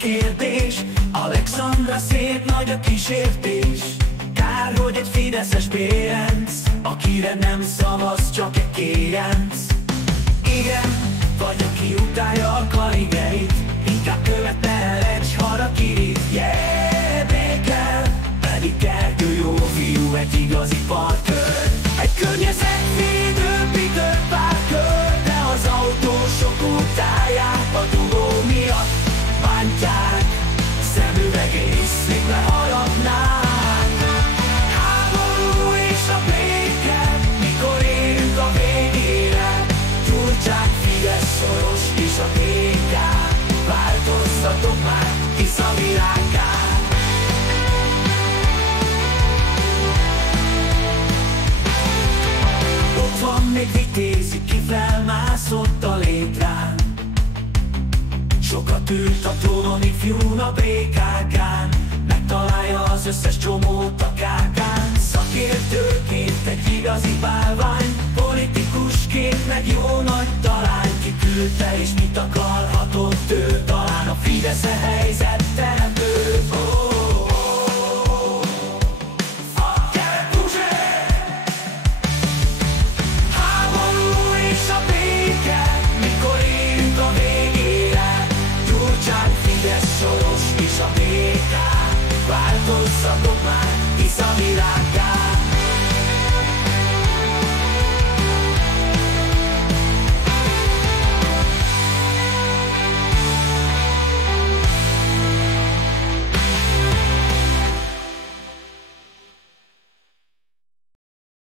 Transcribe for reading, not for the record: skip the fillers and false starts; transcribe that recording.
kérdés, Alexandra szép nagy a kísértés. Kár, hogy egy fideszes bélyegz, akire nem szavaz, csak egy kéjenc. Igen, vagy aki utálja a kaligeit, inkább követne el egy harakirit. Béke, pedig Gergő jó fiú, egy igazi parkőr. Egy környezetvédő Peter Parker, de az autósok utálják, a dugó miatt bántják, szemüveg és szép leharapnák. Háború és a béke, mikor érünk a végére, Gyurcsány, Fidesz, Soros és a DK, változtatok már, hisz a világán. Ott van még Vitézi, ki felmászott a létrán, sokat ült a trónon ifjún a BKK-n, megtalálja az összes csomót a kákán. Szakértőként egy igazi bálvány, politikusként meg jó nagy talány. Kiküldte és mit akarhatott ő, talán a Fidesz helyzet teremtő.